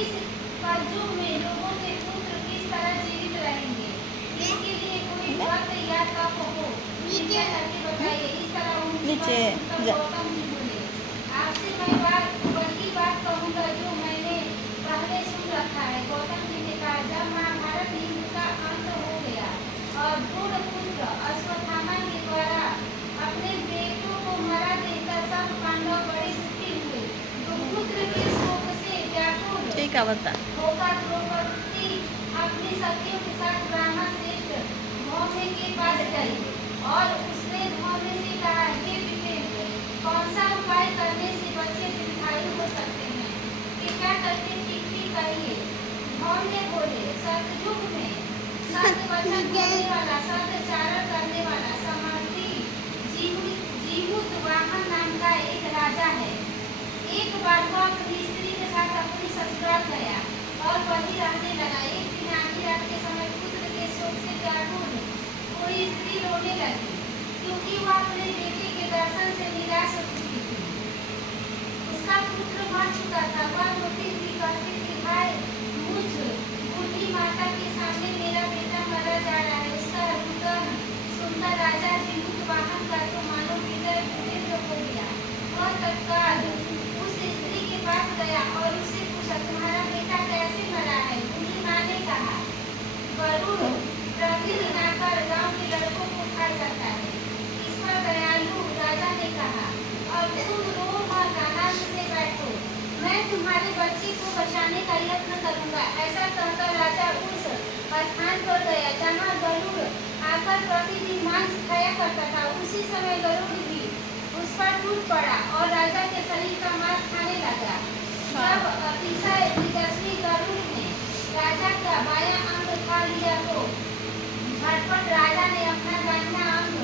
इस कलयुग में लोगों के पुत्र किस तरह जीवित रहेंगे, इसके लिए कोई व्रत या तप हो कृपया करके बताइए। इस तरह उनकी बात सुनकर गौतम जी बोले, आपसे मैं वही बात कहूँगा जो मैंने पहले सुन रखा है। गौतम जी ने कहा, जब महाभारत युद्ध का अंत हो गया और द्रोण पुत्र अश्वत्थामा के द्वारा अपने बेटों को मारा देखकर सब पांडव बड़े दुखी हुए, तो पुत्र के शोक से व्याकुल होकर द्रौपदी अपनी सखियों के साथ ब्राह्मण श्रेष्ठ धौम्य के पास गई और उसने धौम्य से कहा, हे विवेक, कौन सा उपाय करने से बच्चे दीर्घायु हो सकते हैं, कृपया करके ठीक कहिए। धौम्य बोले, सतयुग में सत्य वचन बोलने वाला, सदाचारण करने वाला, समर्थी जीवुतवाहन नाम का एक राजा है। एक बार वह अपनी स्त्री के साथ अपनी ससुराल गया और वहीं रहने लगा। एक दिन आधी रात के समय पुत्र के शोक से व्याकुल कोई स्त्री रोने लगी, क्योंकि वह अपने बेटे के दर्शन से निराश हो चुकी थी। उसका पुत्र मर चुका था। वह रोती हुई कहती थी, हाय मुझ बूढ़ी माता के सामने मेरा बेटा मरा जा रहा है। उसका रुदन सुनकर राजा जीवुतवाहन का तो मानो हृदय विदीर्ण हो गया। वह तत्काल उस स्त्री के पास गया और उससे पूछा, तुम्हारा बेटा कैसे मरा है? बूढ़ी माँ ने कहा, गरुड़ प्रतिदिन आकर गांव के लड़कों को खा जाता है। इस पर दयालु राजा ने कहा, अब तुम रो मत, आराम से बैठो, मैं तुम्हारे बच्चे को बचाने का यत्न करूंगा। ऐसा कहकर राजा उस स्थान पर गया जहाँ गरुड़ आकर प्रतिदिन मांस खाया करता था। उसी समय गरुड़ भी उस पर टूट पड़ा और राजा के शरीर का मांस खाने लगा। जब अतिशय तेजस्वी गरुड़ ने राजा का बायां अंग खा लिया तो झटपट राजा ने अपना दाहिना अंग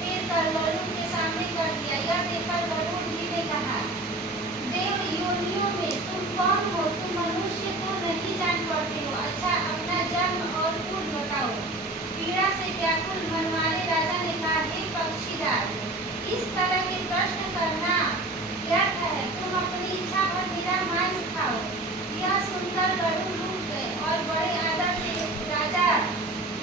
फेर कर गरुड़ के सामने कर दिया। यह देखकर गरुड़ जी ने कहा, देव योनियों में तुम कौन हो? तुम मनुष्य को नहीं जान पड़ते हो। अच्छा, अपना जन्म और कुल बताओ। पीड़ा से व्याकुल मन वाले राजा ने कहा, हे पक्षीराज, इस तरह के प्रश्न करना व्यर्थ है। तुम अपनी इच्छा भर मेरा मांस खाओ। यह सुनकर गरुड़ रुक गए और बड़े आदर से राजा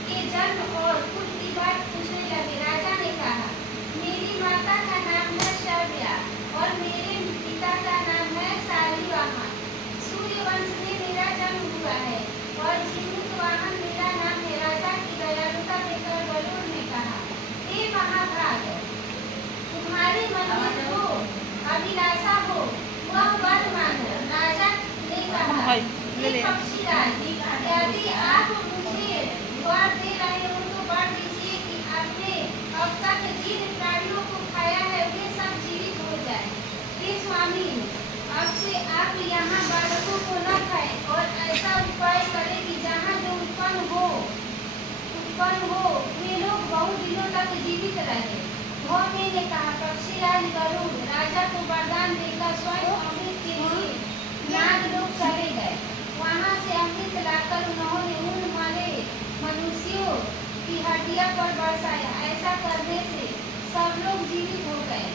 के जन्म और कुल की बात पूछने लगे। राजा ने कहा, मेरी माता का नाम है शव्या और मेरे पिता का नाम है शालिवाहन। सूर्यवंश में मेरा जन्म हुआ है और जीवुतवाहन मेरा नाम है। राजा की दयालुता देखकर गरुड़ ने कहा, हे महाभाग, तुम्हारे मन में जो अभिलाषा हो वह वर मांगो। राजा ने कहा, हे पक्षीराज, यदि आप मुझे वर दे रहे हो तो वर दीजिए कि आपने अब तक जिन प्राणियों को खाया है वे सब जीवित हो जाए। हे स्वामी, अब से आप यहाँ बालकों को न खाएं और ऐसा उपाय करें कि जहाँ जो उत्पन्न हो वे लोग बहुत दिनों तक जीवित रहे। धौम्य ने कहा, पक्षीराज गरुड़ राजा को वरदान देकर स्वयं अमृत के लिए नागलोक चले गए। वहाँ से अमृत लाकर उन्होंने उन मरे मनुष्यों की हड्डियों पर बरसाया। ऐसा करने से सब लोग जीवित हो गए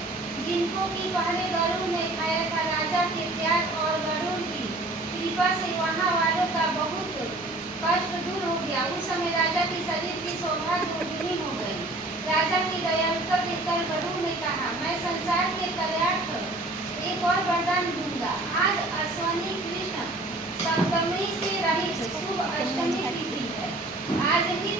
जिनको कि पहले गरुड़ ने खाया था। राजा के त्याग और गरुड़ की कृपा से वहाँ वालों का बहुत कष्ट दूर हो गया। उस समय राजा के शरीर की शोभा दोगुनी हो गई। राजा की दयालुता देखकर गरुड़ ने कहा, मैं संसार के कल्याणार्थ एक और वरदान दूंगा। आज अश्विनी कृष्ण सप्तमी से रहित शुभ अष्टमी तिथि है। आज ही